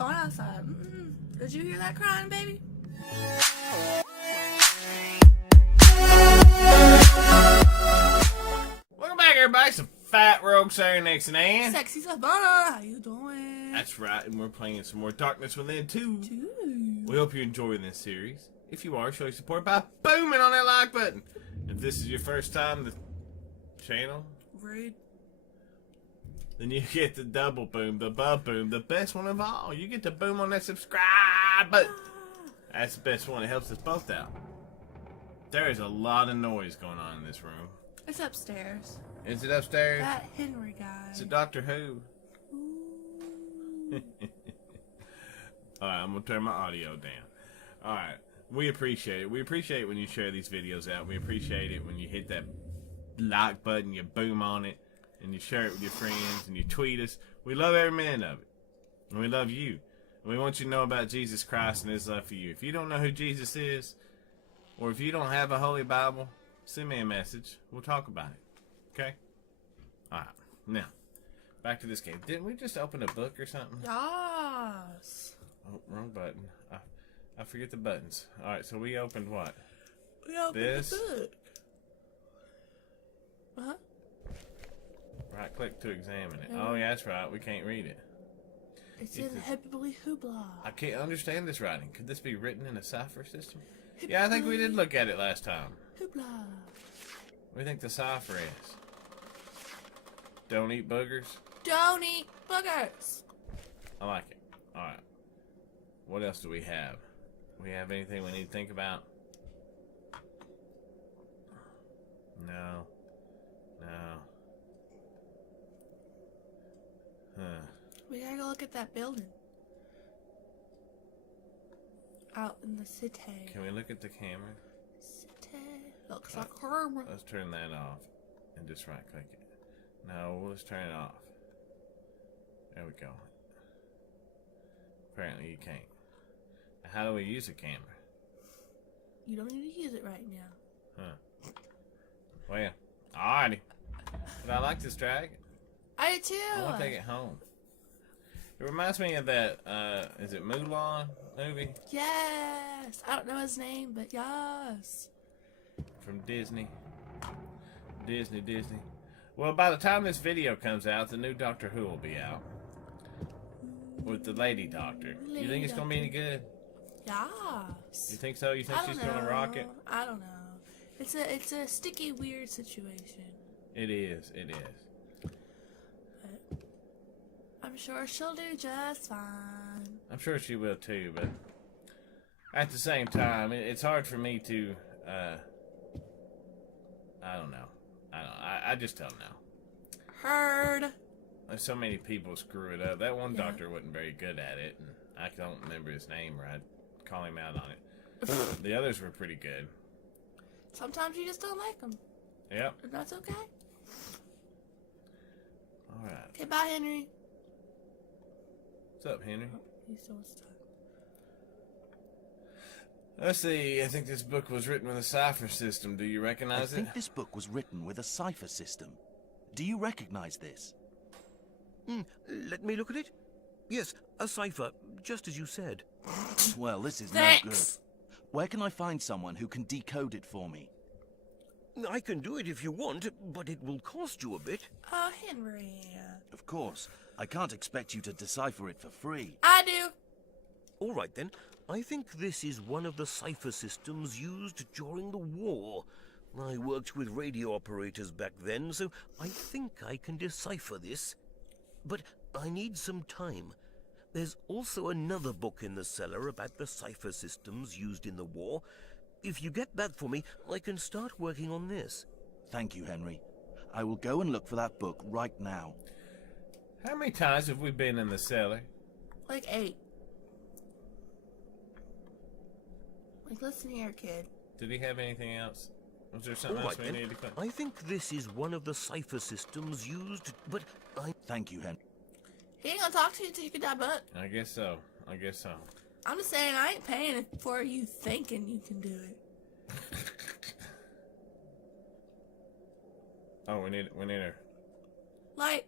going outside. Did you hear that crying, baby? Welcome back, everybody. It's a Fat Rogue Sarenixen and Sexy Savannah, how you doing? that's right, and we're playing some more Darkness Within 2. We hope you're enjoying this series. If you are, show your support by booming on that like button. If this is your first time to the channel, Rude. then you get the double boom, the bub boom, the best one of all. You get to boom on that subscribe button. That's the best one. It helps us both out. There is a lot of noise going on in this room. It's upstairs. Is it upstairs? That Henry guy. It's a Doctor Who. Alright, I'm going to turn my audio down. Alright, we appreciate it. We appreciate it when you share these videos out. We appreciate it when you hit that like button, you boom on it, and you share it with your friends, and you tweet us. We love every minute of it. And we love you. And we want you to know about Jesus Christ and His love for you. If you don't know who Jesus is, or if you don't have a Holy Bible, send me a message. We'll talk about it. Okay? Alright, now, back to this game. Didn't we just open a book or something? Yes. Oh, wrong button. I forget the buttons. Alright, so we opened what? We opened This? the book. Uh-huh. Right click to examine it. Yeah. Oh, yeah, that's right. We can't read it. It's in hillbilly hoopla. I can't understand this writing. Could this be written in a cipher system? Yeah, I think we did look at it last time. Hoopla. What do you think the cipher is? Don't eat boogers? Don't eat boogers. I like it. Alright. What else do we have? We have anything we need to think about? No. No. Huh. We gotta go look at that building. Out in the city. Can we look at the camera? City. Looks like a camera. Let's turn that off and just right click it. No, let's turn it off. There we go. Apparently you can't. How do we use a camera? You don't need to use it right now. Huh. Well, alrighty. But I like this dragon. I do too. I want to take it home. It reminds me of that, is it Mulan movie? Yes. I don't know his name, but yes. From Disney. Disney. Well, by the time this video comes out, the new Doctor Who will be out. With the Lady Doctor. You think it's going to be any good? Yes. You think so? You think she's going to rock it? I don't know. It's a sticky, weird situation. It is. But I'm sure she'll do just fine. I'm sure she will too, but at the same time, it's hard for me to, I don't know. I just don't know. Heard. There's so many people screw it up. That one doctor wasn't very good at it, and I don't remember his name or I'd call him out on it. The others were pretty good. Sometimes you just don't like them. Yep. And that's okay. Alright. Okay, bye, Henry. What's up, Henry? Oh, he still wants to talk. Let's see. I think this book was written with a cipher system. Do you recognize I think this book was written with a cipher system. Do you recognize this? Let me look at it. Yes, a cipher, just as you said. Well, this is Thanks. no good. Where can I find someone who can decode it for me? I can do it if you want, but it will cost you a bit. Oh, Henry. Of course. I can't expect you to decipher it for free. I do. All right, then. I think this is one of the cipher systems used during the war. I worked with radio operators back then, so I think I can decipher this. But I need some time. There's also another book in the cellar about the cipher systems used in the war. If you get that for me, I can start working on this. Thank you, Henry. I will go and look for that book right now. How many times have we been in the cellar? Like 8. Like, listen here, kid. Did he have anything else? Was there something All else right, we then. needed to click? I think this is one of the cipher systems used, but I... Thank you, Henry. He ain't gonna talk to you until you can die, but I guess so. I'm just saying I ain't paying for you thinking you can do it. Oh, we need her. Like,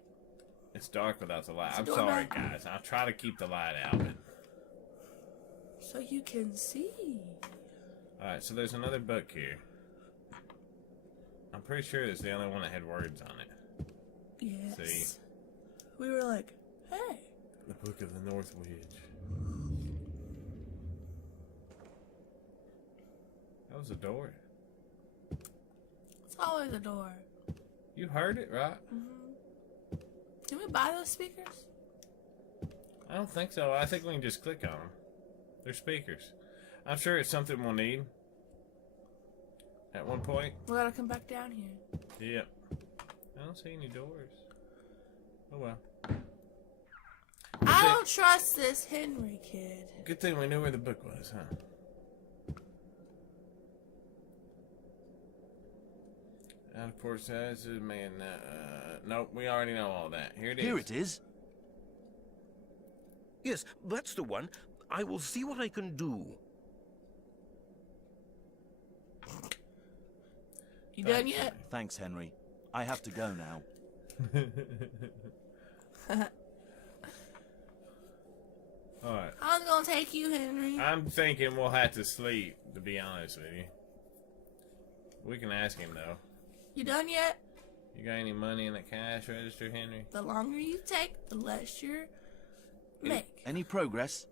It's dark without the light. It's I'm a sorry, doorbell. guys. I'll try to keep the light out, but So you can see. Alright, so there's another book here. I'm pretty sure it's the only one that had words on it. Yes. See? We were like, hey. The Book of the North Wedge. That was a door. It's always a door. You heard it, right? Can we buy those speakers? I don't think so. I think we can just click on them. They're speakers. I'm sure it's something we'll need. At one point. We gotta come back down here. Yep. I don't see any doors. Oh well. I don't trust this Henry kid. Good thing we knew where the book was, huh? And of course, that's a man. Nope, we already know all that. Here it is. Here it is. Yes, that's the one. I will see what I can do. You done yet? Thanks, Henry. I have to go now. Alright. How's it gonna take you, Henry? I'm thinking we'll have to sleep, to be honest with you. We can ask him, though. You done yet? You got any money in the cash register, Henry? The longer you take, the less you make. Any progress?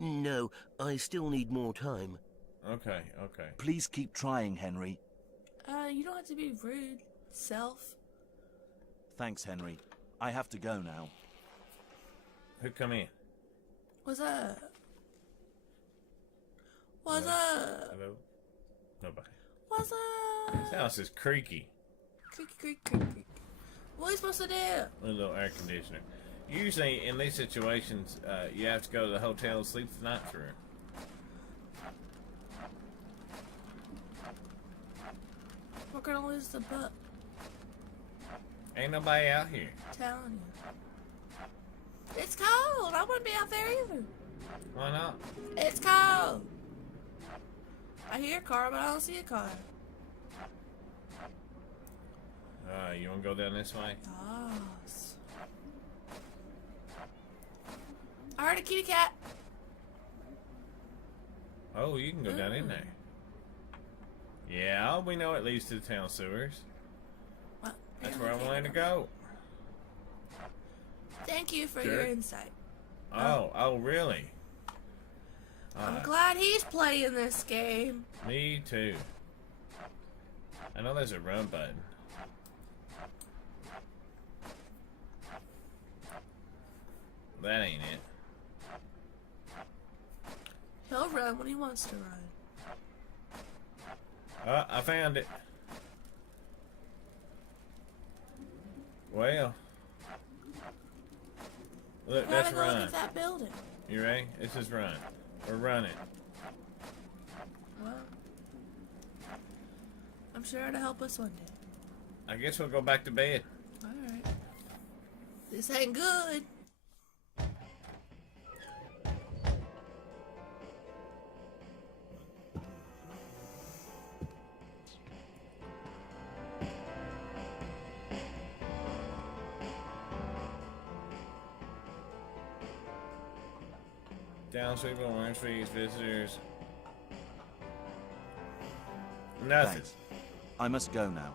No, I still need more time. Okay, okay. Please keep trying, Henry. You don't have to be rude, self. Thanks, Henry. I have to go now. Who come in? What's up? What's up? Hello? Nobody. What's up? This house is creaky. Creak, creak, creak, creak. What are you supposed to do? A little air conditioner. Usually, in these situations, you have to go to the hotel and sleep the night through. We're gonna lose the book. Ain't nobody out here. Telling you. It's cold. I wouldn't be out there either. Why not? It's cold. I hear a car, but I don't see a car. You want to go down this way? Yes. I heard a kitty cat. Oh, you can go down in there. Yeah, we know it leads to the town sewers. Well, That's where I wanted to go. Thank you for Sure. your insight. Oh, really? I'm glad he's playing this game. Me too. I know there's a run button. That ain't it. He'll run when he wants to run. I found it. Well. Look, We that's gotta go look run. at that building. You ready? This is run. We're running. Well, I'm sure it'll help us one day. I guess we'll go back to bed. Alright. This ain't good. Downsweep on Orange Street, visitors. Nothing. Thanks. I must go now.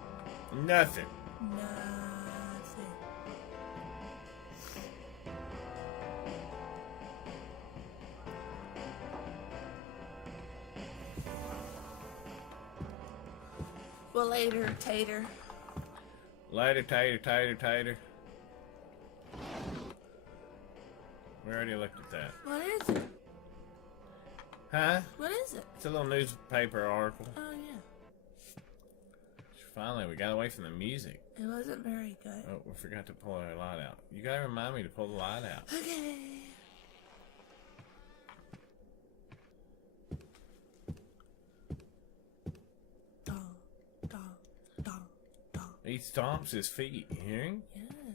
Nothing. Nothing. Well, later, Tater. Later, tater. We already looked at that. What is it? Huh? What is it? It's a little newspaper article. Oh, yeah. Finally, we got away from the music. It wasn't very good. Oh, we forgot to pull our light out. You gotta remind me to pull the light out. Okay. Dong, dong, dong, dong. He stomps his feet. You hearing?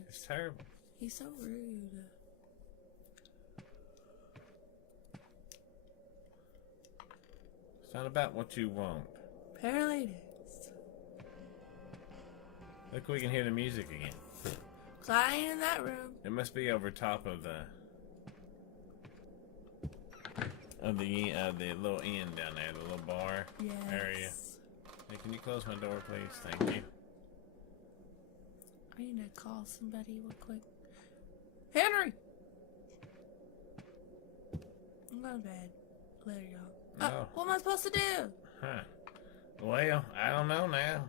It's Yes. terrible. He's so rude. It's not about what you want. Apparently it is. Look, we can hear the music again. 'Cause I ain't in that room. It must be over top of the... of the little inn down there, the little bar area. Yes. Hey, can you close my door, please? Thank you. I need to call somebody real quick. Henry! I'm going to bed. Later, y'all. No. What am I supposed to do? Huh. Well, I don't know now.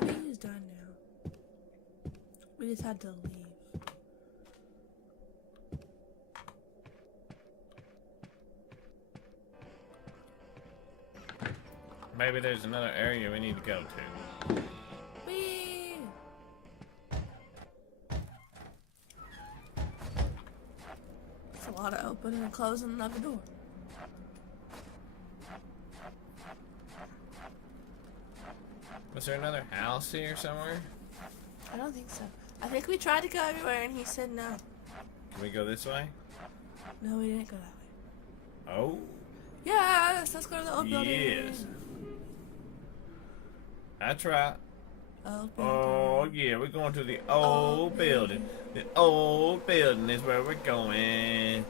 Maybe he's done now. We just had to leave. Maybe there's another area we need to go to. Whee! It's a lot of opening and closing of the door. Was there another house here somewhere? I don't think so. I think we tried to go everywhere and he said no. Can we go this way? No, we didn't go that way. Oh, Yes, let's go to the old building. yes. That's right. Old building. Oh, yeah, we're going to the old building. The old building is where we're going.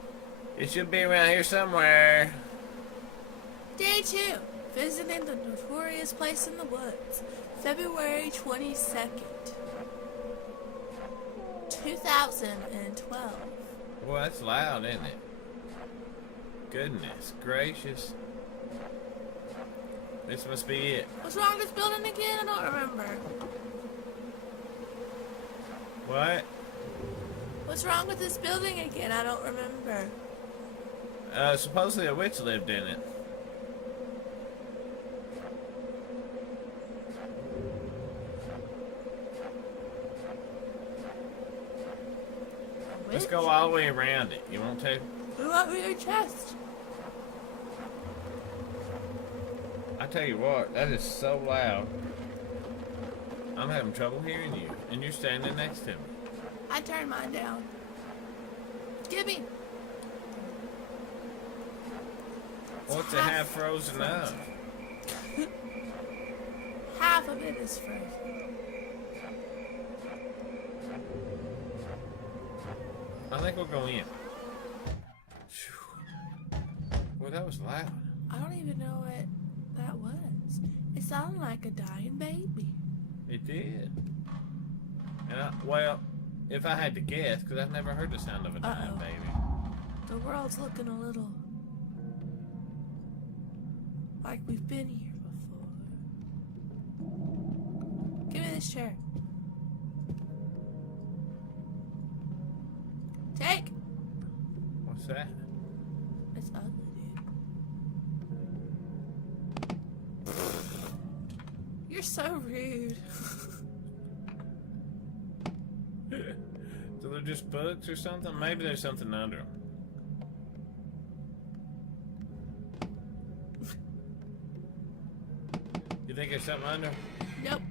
It should be around here somewhere. Day 2. Visiting the notorious place in the woods. February 22nd. 2012. Well, that's loud, isn't it? Goodness gracious. This must be it. What's wrong with this building again? I don't remember. What? What's wrong with this building again? I don't remember. Supposedly a witch lived in it. Let's go all the way around it. You want to? We want your chest. I tell you what, that is so loud. I'm having trouble hearing you, and you're standing next to me. I turned mine down. Give me. What's it half frozen up? Half of it is frozen. I think we'll go in. Phew. Well, that was loud. I don't even know what that was. It sounded like a dying baby. It did. And well, if I had to guess, because I've never heard the sound of a dying baby. The world's looking a little like we've been here before. Give me this chair. Take. What's that? It's ugly, dude. You're so rude. So they're just books or something? Maybe there's something under them. You think there's something under? Nope.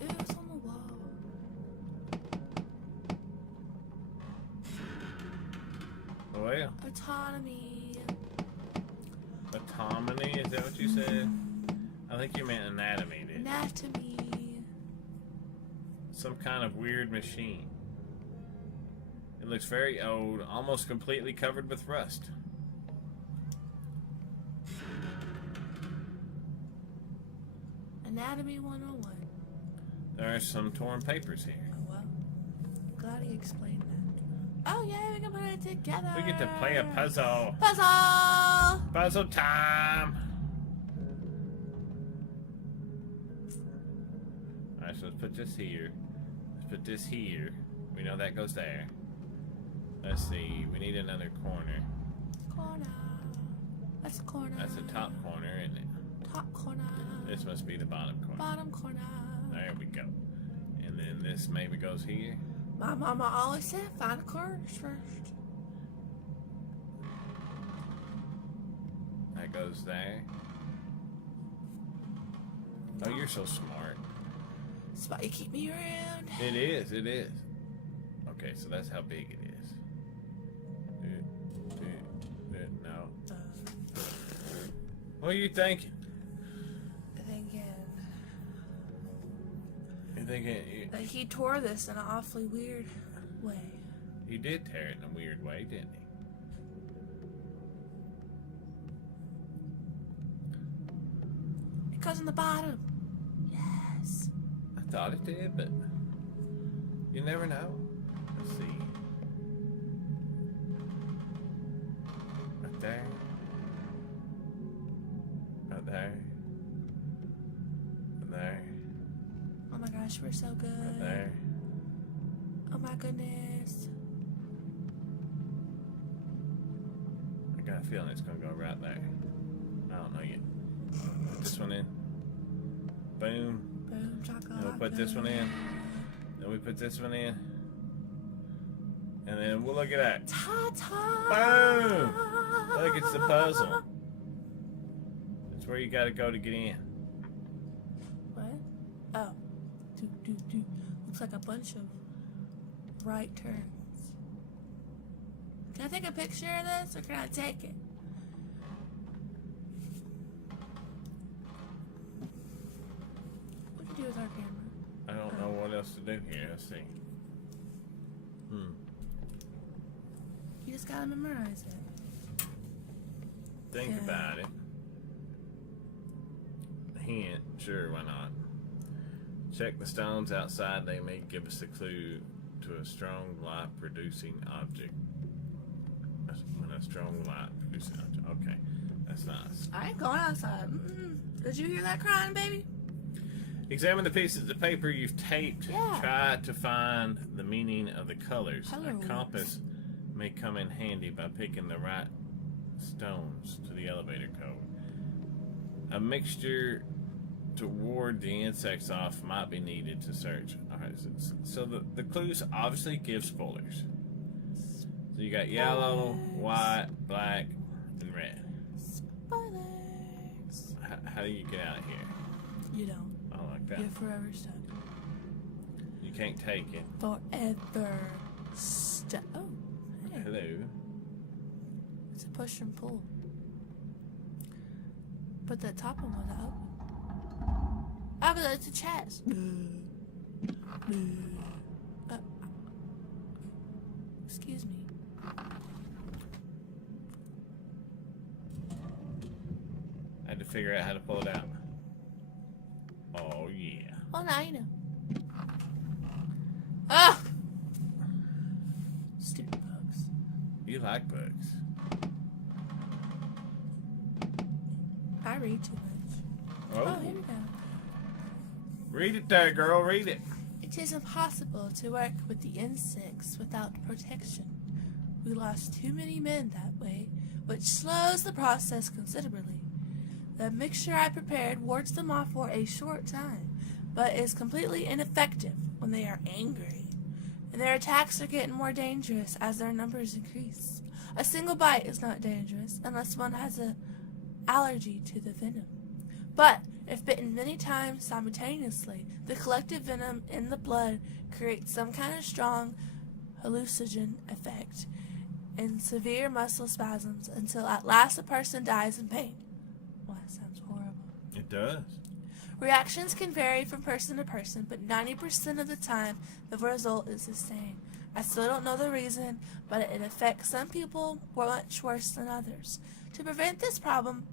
Ew, it's on the wall. Well, Autonomy. autonomy, is that what you said? I think you meant anatomy, did you? Anatomy. Some kind of weird machine. It looks very old, almost completely covered with rust. Anatomy 101. There are some torn papers here. Oh, well. Glad he explained that. Oh, yeah, we can put it together. We get to play a puzzle. Puzzle! Puzzle time! Alright, so let's put this here. Let's put this here. We know that goes there. Let's see. We need another corner. Corner. That's a corner. That's the top corner, isn't it? Top corner. This must be the bottom corner. Bottom corner. There we go. And then this maybe goes here. My mama always said find the corners first. That goes there. Oh, you're so smart. That's why you keep me around. It is, it is. Okay, so that's how big it is. No. What are you thinking? Thinking You thinking? that he tore this in an awfully weird way. He did tear it in a weird way, didn't he? It goes on the bottom. Yes. I thought it did, but you never know. Let's see. Right there. Right there. Right there. Oh my gosh, we're so good. Right there. Oh my goodness. I got a feeling it's gonna go right there. I don't know yet. Put this one in. Boom. Boom, chocolate. And we'll put this one in. Then we put this one in. And then we'll look at that. Ta-ta! Boom! Look, it's the puzzle. It's where you gotta go to get in. What? Oh. Looks like a bunch of right turns. Can I take a picture of this, or can I take it? What do you do with our camera? I don't know what else to do here. Let's see. You just gotta memorize it. Think Yeah. about it. Hint, sure, why not? Check the stones outside. They may give us a clue to a strong light producing object. When a strong light producing object. Okay, that's nice. I ain't going outside. Did you hear that crying, baby? Examine the pieces of paper you've taped. Yeah. Try to find the meaning of the colors. Hello. A compass may come in handy by picking the right stones to the elevator code. A mixture to ward the insects off might be needed to search. Alright, so the clues obviously give spoilers. So you got yellow, white, black, and red. Spoilers. How do you get out of here? You don't. I don't like that. You're forever stuck. You can't take it. Forever stuck. Oh, hey. Hello. It's a push and pull. But the top one was open. Oh, because it's a chest. Excuse me. I had to figure out how to pull it out. Oh, yeah. Oh, now you know. Ah! Stupid bugs. You like books. I read too much. Oh, here we go. Read it there, girl. Read it. It is impossible to work with the insects without protection. We lost too many men that way, which slows the process considerably. The mixture I prepared wards them off for a short time, but is completely ineffective when they are angry. And their attacks are getting more dangerous as their numbers increase. A single bite is not dangerous unless one has an allergy to the venom. But if bitten many times simultaneously, the collective venom in the blood creates some kind of strong hallucinogen effect and severe muscle spasms until at last a person dies in pain. Well, that sounds horrible. It does. Reactions can vary from person to person, but 90% of the time, the result is the same. I still don't know the reason, but it affects some people much worse than others. To prevent this problem,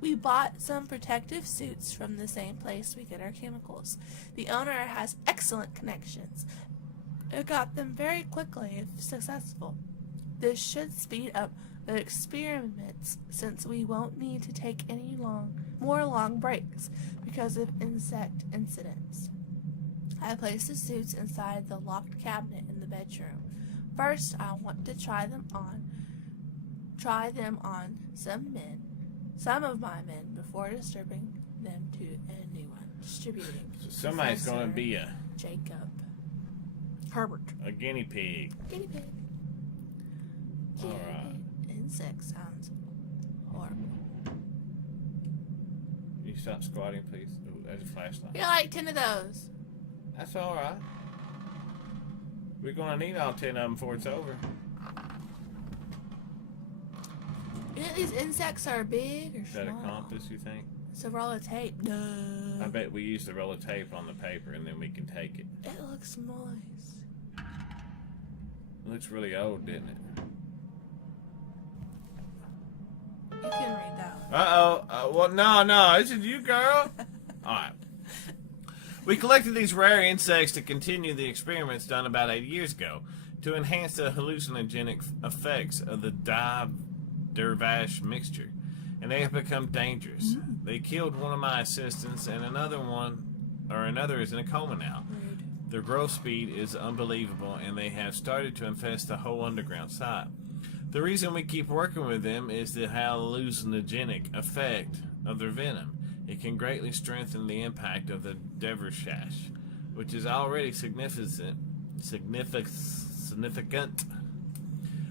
we bought some protective suits from the same place we get our chemicals. The owner has excellent connections. It got them very quickly if successful. This should speed up the experiments since we won't need to take any more long breaks because of insect incidents. I placed the suits inside the locked cabinet in the bedroom. First, I want to try them on some of my men, before distributing them to anyone. Distributing. So somebody's going to Professor be a Jacob Herbert. guinea pig. Guinea pig. Yeah, Alright. insect sounds horrible. You stop squatting, please. Ooh, there's a flashlight. We got like 10 of those. That's all right. We're going to need all 10 of them before it's over. You know these insects are big or Is that a small? compass, you think? It's a roll of tape. I No. bet we use the roll of tape on the paper and then we can take it. It looks moist. looks really old, didn't it? You can read that one. Uh-oh. Well, no. This is you, girl. Alright. We collected these rare insects to continue the experiments done about 8 years ago to enhance the hallucinogenic effects of the DW2 mixture, and they have become dangerous. They killed one of my assistants, and another is in a coma now. Rude. Their growth speed is unbelievable, and they have started to infest the whole underground site. The reason we keep working with them is the hallucinogenic effect of their venom. It can greatly strengthen the impact of the DW2, which is already significant,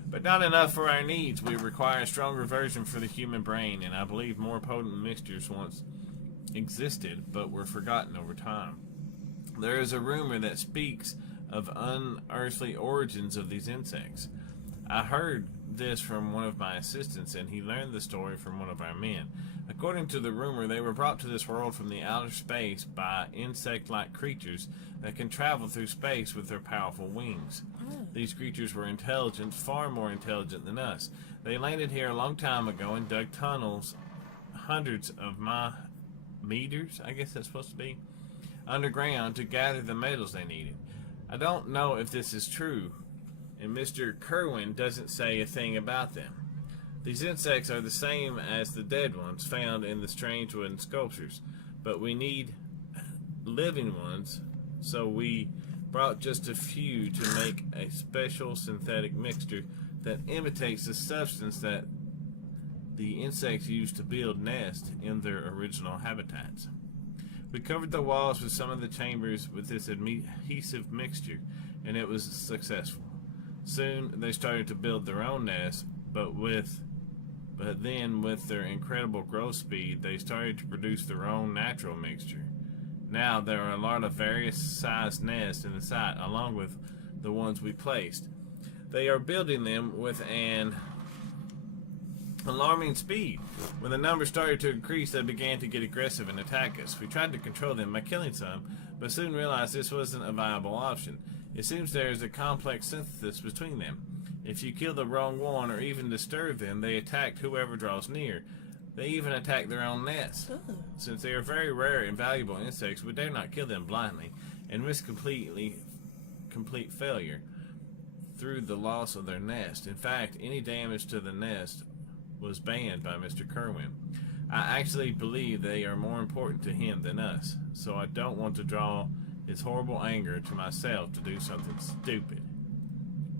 but not enough for our needs. We require a stronger version for the human brain, and I believe more potent mixtures once existed, but were forgotten over time. There is a rumor that speaks of unearthly origins of these insects. I heard this from one of my assistants, and he learned the story from one of our men. According to the rumor, they were brought to this world from the outer space by insect-like creatures that can travel through space with their powerful wings. These creatures were intelligent, far more intelligent than us. They landed here a long time ago and dug tunnels hundreds of meters, I guess that's supposed to be, underground to gather the metals they needed. I don't know if this is true, and Mr. Kerwin doesn't say a thing about them. These insects are the same as the dead ones found in the strange wooden sculptures, but we need living ones, so we brought just a few to make a special synthetic mixture that imitates the substance that the insects use to build nests in their original habitats. We covered the walls with some of the chambers with this adhesive mixture, and it was successful. Soon they started to build their own nests, but then with their incredible growth speed, they started to produce their own natural mixture. Now there are a lot of various sized nests in the site, along with the ones we placed. They are building them with an alarming speed. When the numbers started to increase, they began to get aggressive and attack us. We tried to control them by killing some, but soon realized this wasn't a viable option. It seems there is a complex synthesis between them. If you kill the wrong one or even disturb them, they attack whoever draws near. They even attack their own nests. Since they are very rare and valuable insects, we dare not kill them blindly and risk complete failure through the loss of their nest. In fact, any damage to the nest was banned by Mr. Kerwin. I actually believe they are more important to him than us, so I don't want to draw his horrible anger to myself to do something stupid.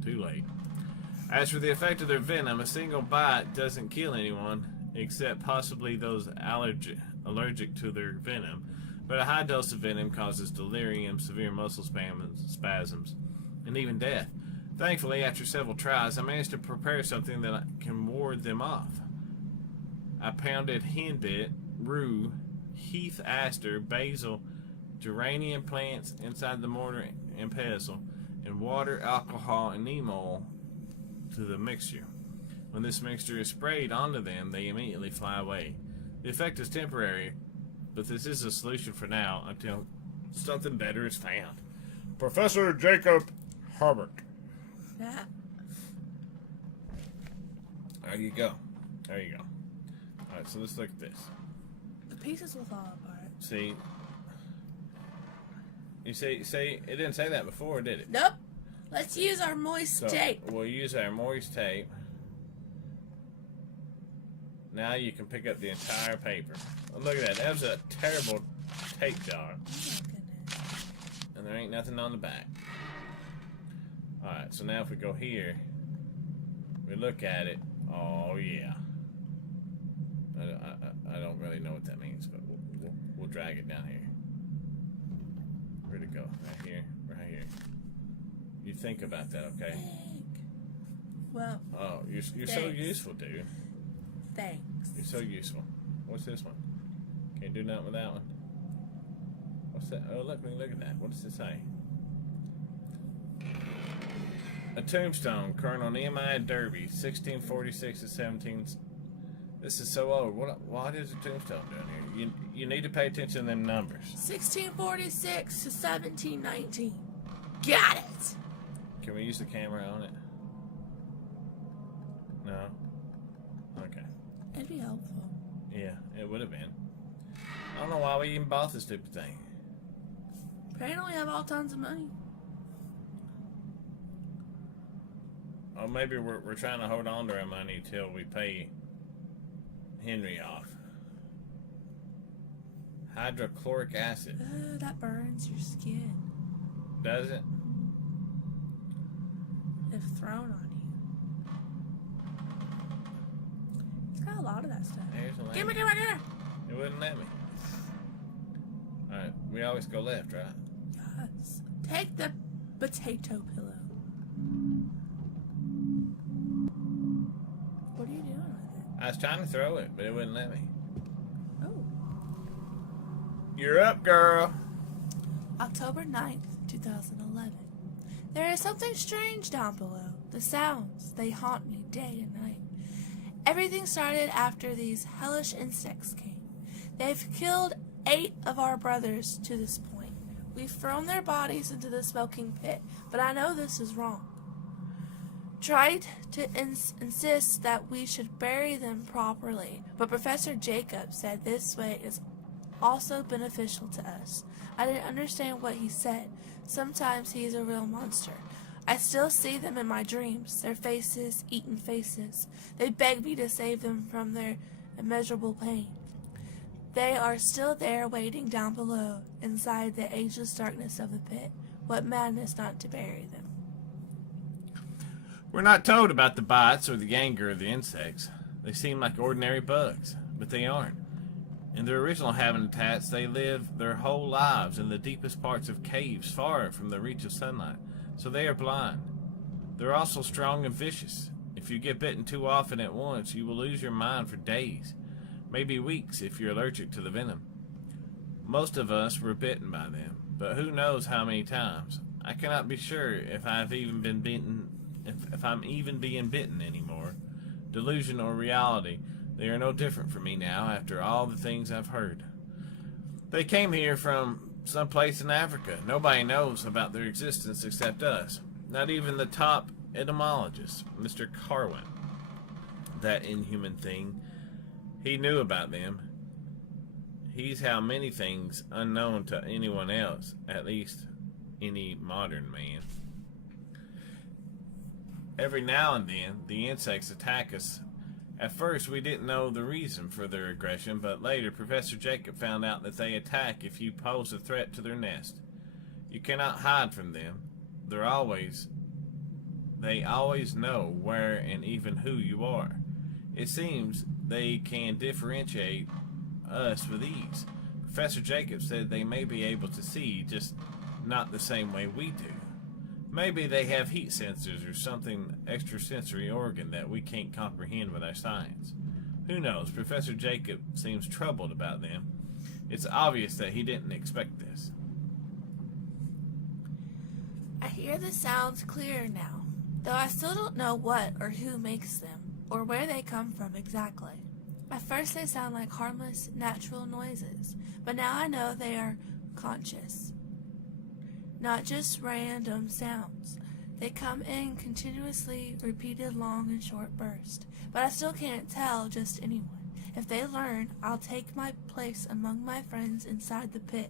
Too late. As for the effect of their venom, a single bite doesn't kill anyone, except possibly those allergic to their venom, but a high dose of venom causes delirium, severe muscle spasms, and even death. Thankfully, after several tries, I managed to prepare something that can ward them off. I pounded henbit, rue, heath aster, basil, geranium plants inside the mortar and pestle, and water, alcohol, and neem oil to the mixture. When this mixture is sprayed onto them, they immediately fly away. The effect is temporary, but this is a solution for now until something better is found. Professor Jacob Harbert. Yeah. There you go. There you go. Alright, so let's look at this. The pieces will fall apart. See? You see, it didn't say that before, did it? Nope. Let's use our moist tape. We'll use our moist tape. Now you can pick up the entire paper. Oh, look at that. That was a terrible tape jar. Oh my goodness. And there ain't nothing on the back. Alright, so now if we go here, we look at it. Oh, yeah. I don't really know what that means, but we'll drag it down here. Where'd it go? Right here. Right here. You think about that, okay? Well. Oh, you're so useful, dude. Thanks. You're so useful. What's this one? Can't do nothing with that one. What's that? Oh, look at that. What does it say? A tombstone, Colonel Nehemiah Derby, 1646 to 17. This is so old. What is a tombstone doing here? You need to pay attention to them numbers. 1646 to 1719. Got it. Can we use the camera on it? No? Okay. It'd be helpful. Yeah, it would have been. I don't know why we even bought this stupid thing. Apparently, I have all tons of money. Or maybe we're trying to hold on to our money till we pay Henry off. Hydrochloric acid. That burns your skin. Does it? If thrown on you. It's got a lot of that stuff. Here's the Give me. It wouldn't let me. Alright, we always go left, right? Yes. Take the potato pillow. What are you doing with it? I was trying to throw it, but it wouldn't let me. Oh. You're up, girl. October 9th, 2011. There is something strange down below. The sounds, they haunt me day and night. Everything started after these hellish insects came. They've killed 8 of our brothers to this point. We've thrown their bodies into the smoking pit, but I know this is wrong. Tried to insist that we should bury them properly, but Professor Jacob said this way is also beneficial to us. I didn't understand what he said. Sometimes he is a real monster. I still see them in my dreams, their faces, eaten faces. They beg me to save them from their immeasurable pain. They are still there waiting down below, inside the ageless darkness of the pit. What madness not to bury them. We're not told about the bites or the anger of the insects. They seem like ordinary bugs, but they aren't. In their original habitats, they live their whole lives in the deepest parts of caves far from the reach of sunlight, so they are blind. They're also strong and vicious. If you get bitten too often at once, you will lose your mind for days, maybe weeks if you're allergic to the venom. Most of us were bitten by them, but who knows how many times. I cannot be sure if I'm even being bitten anymore. Delusion or reality, they are no different for me now after all the things I've heard. They came here from someplace in Africa. Nobody knows about their existence except us. Not even the top entomologist, Mr. Carwin. That inhuman thing. He knew about them. He's how many things unknown to anyone else, at least any modern man. Every now and then, the insects attack us. At first, we didn't know the reason for their aggression, but later, Professor Jacob found out that they attack if you pose a threat to their nest. You cannot hide from them. They always know where and even who you are. It seems they can differentiate us with ease. Professor Jacob said they may be able to see, just not the same way we do. Maybe they have heat sensors or something extrasensory organ that we can't comprehend with our science. Who knows? Professor Jacob seems troubled about them. It's obvious that he didn't expect this. I hear the sounds clearer now, though I still don't know what or who makes them, or where they come from exactly. At first they sound like harmless, natural noises, but now I know they are conscious. Not just random sounds. They come in continuously, repeated long and short bursts, but I still can't tell just anyone. If they learn, I'll take my place among my friends inside the pit.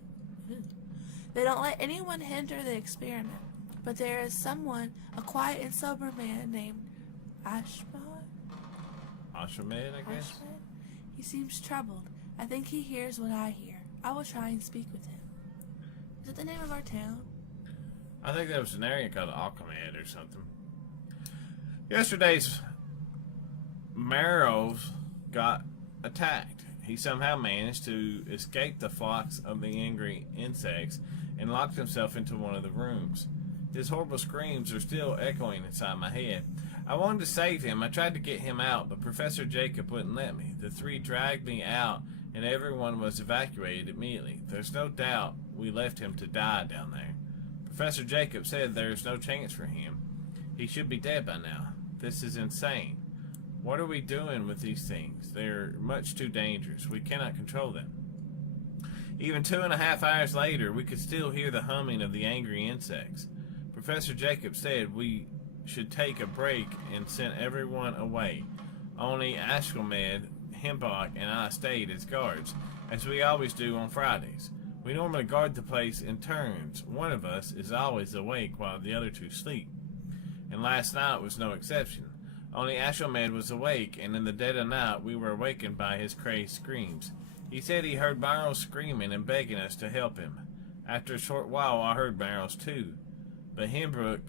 They don't let anyone hinder the experiment, but there is someone, a quiet and sober man named Ashmed, I guess? Ashmed? He seems troubled. I think he hears what I hear. I will try and speak with him. Is it the name of our town? I think there was an area called Alchemad or something. Yesterday's Marrows got attacked. He somehow managed to escape the flocks of the angry insects and locked himself into one of the rooms. His horrible screams are still echoing inside my head. I wanted to save him. I tried to get him out, but Professor Jacob wouldn't let me. The 3 dragged me out, and everyone was evacuated immediately. There's no doubt we left him to die down there. Professor Jacob said there's no chance for him. He should be dead by now. This is insane. What are we doing with these things? They're much too dangerous. We cannot control them. Even 2.5 hours later, we could still hear the humming of the angry insects. Professor Jacob said we should take a break and sent everyone away. Only Ashkelmed, Himbach, and I stayed as guards, as we always do on Fridays. We normally guard the place in turns. One of us is always awake while the other two sleep. And last night was no exception. Only Ashkelmed was awake, and in the dead of night we were awakened by his crazed screams. He said he heard Miles screaming and begging us to help him. After a short while I heard Miles too, but Hembrook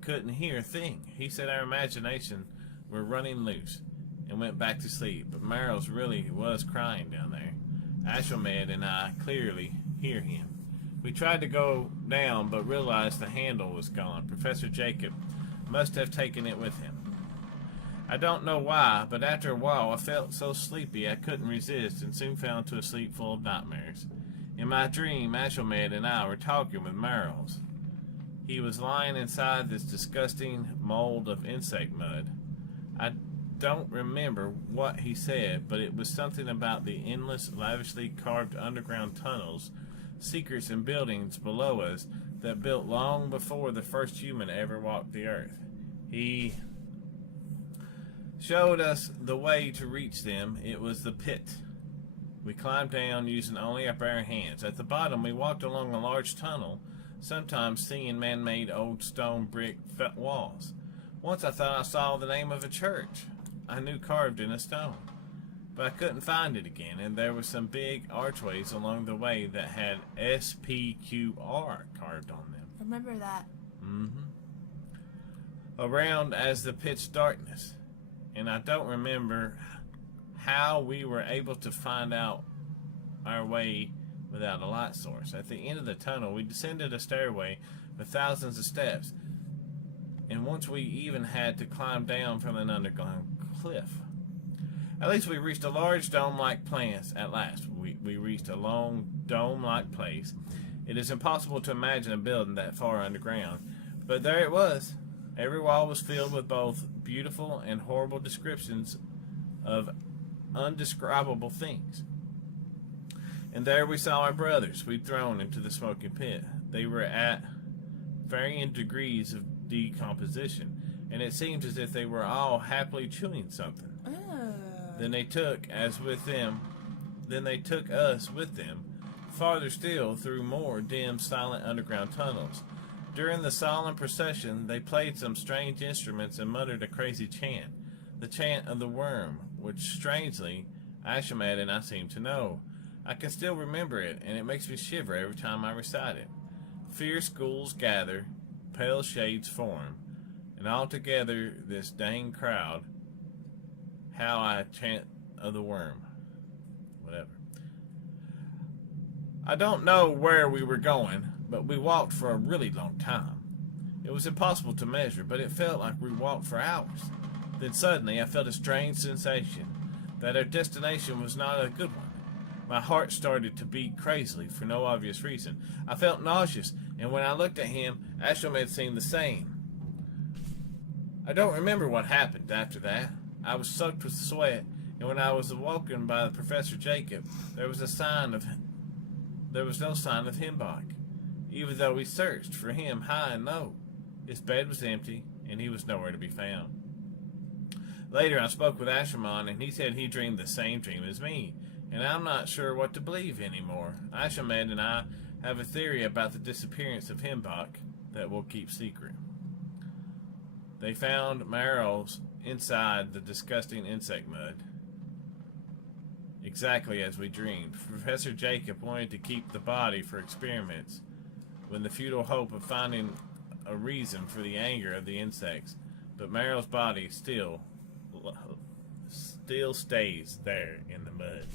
couldn't hear a thing. He said our imagination were running loose and went back to sleep, but Miles really was crying down there. Ashkelmed and I clearly hear him. We tried to go down, but realized the handle was gone. Professor Jacob must have taken it with him. I don't know why, but after a while I felt so sleepy I couldn't resist and soon fell into a sleep full of nightmares. In my dream, Ashkelmed and I were talking with Miles. He was lying inside this disgusting mold of insect mud. I don't remember what he said, but it was something about the endless, lavishly carved underground tunnels, secrets and buildings below us that built long before the first human ever walked the earth. He showed us the way to reach them. It was the pit. We climbed down using only our bare hands. At the bottom, we walked along a large tunnel, sometimes seeing man-made old stone brick walls. Once I thought I saw the name of a church I knew carved in a stone, but I couldn't find it again, and there were some big archways along the way that had SPQR carved on them. Remember that. Around as the pitch darkness, and I don't remember how we were able to find out our way without a light source. At the end of the tunnel, we descended a stairway with thousands of steps, and once we even had to climb down from an underground cliff. At least we reached a large dome-like place at last. We reached a long dome-like place. It is impossible to imagine a building that far underground, but there it was. Every wall was filled with both beautiful and horrible descriptions of undescribable things. And there we saw our brothers we'd thrown into the smoking pit. They were at varying degrees of decomposition, and it seemed as if they were all happily chewing something. Then they took us with them, farther still through more dim, silent underground tunnels. During the solemn procession, they played some strange instruments and muttered a crazy chant, the chant of the worm, which, strangely, Ashkelmed and I seem to know. I can still remember it, and it makes me shiver every time I recite it. Fierce ghouls gather, pale shades form, and all together this dang crowd, how I chant of the worm. Whatever. I don't know where we were going, but we walked for a really long time. It was impossible to measure, but it felt like we walked for hours. Then suddenly I felt a strange sensation that our destination was not a good one. My heart started to beat crazily for no obvious reason. I felt nauseous, and when I looked at him, Ashkelmed seemed the same. I don't remember what happened after that. I was soaked with sweat, and when I was awoken by Professor Jacob, there was no sign of Himbach, even though we searched for him high and low. His bed was empty, and he was nowhere to be found. Later, I spoke with Ashkelmed, and he said he dreamed the same dream as me, and I'm not sure what to believe anymore. Ashkelmed and I have a theory about the disappearance of Himbach that we'll keep secret. They found marrows inside the disgusting insect mud, exactly as we dreamed. Professor Jacob wanted to keep the body for experiments, with the futile hope of finding a reason for the anger of the insects, but Merrill's body still stays there in the mud.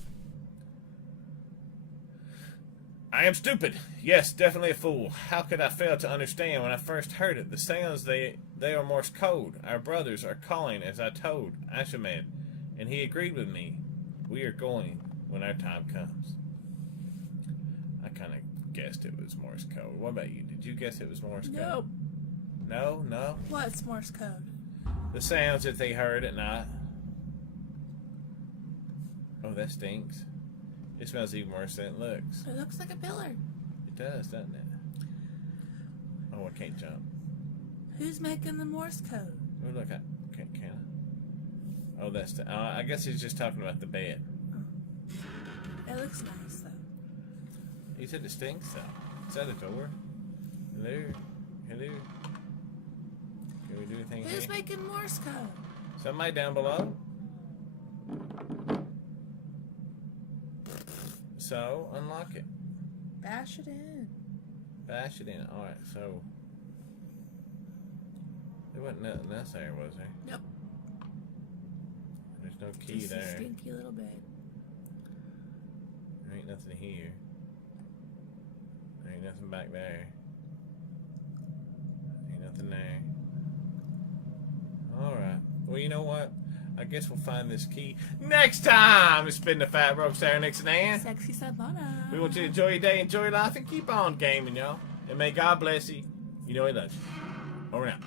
I am stupid. Yes, definitely a fool. How could I fail to understand when I first heard it? The sounds, they are Morse code. Our brothers are calling as I told Ashkelmed, and he agreed with me. We are going when our time comes. I kind of guessed it was Morse code. What about you? Did you guess it was Morse code? Nope. No? What's Morse code? The sounds that they heard at night. Oh, that stinks. It smells even worse than it looks. It looks like a pillar. It does, doesn't it? Oh, I can't jump. Who's making the Morse code? Oh, look, can I? Oh, that's the... I guess he's just talking about the bed. It looks nice, though. He said it stinks, though. Is that a door? Hello? Hello? Can we do anything Who's here? making Morse code? Somebody down below? So, unlock it. Bash it in. Bash it in. Alright, so... There wasn't nothing else there, was there? Nope. There's no key Just a there. stinky little bed. There ain't nothing here. There ain't nothing back there. Ain't nothing there. Alright. Well, you know what? I guess we'll find this key next time. It's been the Fat Rope Sarenixen and Sexy Savannah. we want you to enjoy your day, enjoy your life, and keep on gaming, y'all. And may God bless you. You know He loves you. Over now.